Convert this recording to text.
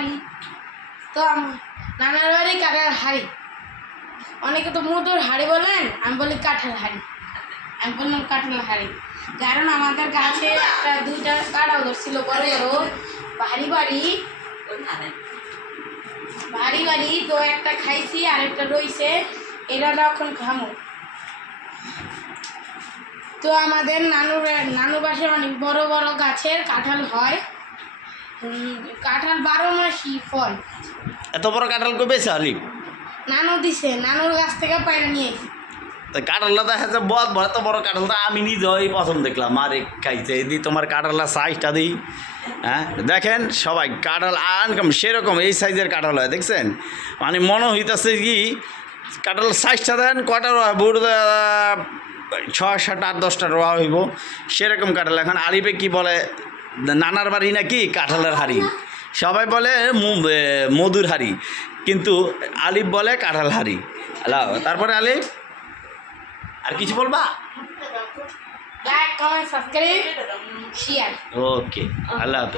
বাড়ি। তো নানার বাড়ি কাঁঠাল হাড়ি, অনেকে তো মধুর হাড়ি বলেন, আমি বলি কাঁঠাল হাড়ি। আমি বললাম কাঁঠাল হাড়ি, কারণ আমাদের গাছে একটা দুইটা কাঁঠাল ধরছিল বড় বড়, ভারী ভারী ভারী ভারী। তো একটা খাইছি আর একটা রইছে, এটা এখন খামো। তো আমাদের নানু বাসে অনেক বড় বড় গাছের কাঁঠাল হয়। কাঁঠাল 12 মাসই ফল। এত বড় কাঁঠাল কই পেয়েছে আলিম? নানু দিছে, নানুর গাছ থেকে পায়রা নিয়ে আইছি। কাঁঠালটা দেখা যাচ্ছে বড় বড়, এত বড় কাঁঠালটা আমি নিজেই প্রথম দেখলাম। আর খাইছে এই দিই তোমার কাঁঠালের সাইজটা দিই। হ্যাঁ দেখেন সবাই কাঁঠাল আনকম সেরকম এই সাইজের কাঁঠাল হয়, দেখছেন? মানে মনে হইতেছে কি কাঁঠালের সাইজটা দেন কটা রোয়া বুড় 6, 7, 8, 10টা রোয়া হইব সেরকম কাঁঠাল। এখন আলিপে কি বলে নানার বাড়ি নাকি কাঁঠালের হাড়ি, সবাই বলে মধুর হাড়ি, কিন্তু আলিফ বলে কাঁঠাল হাড়ি। তারপরে আলিফ আর কিছু বলবা? Like, comment, subscribe, share. Okay, আল্লাহ হাফেজ।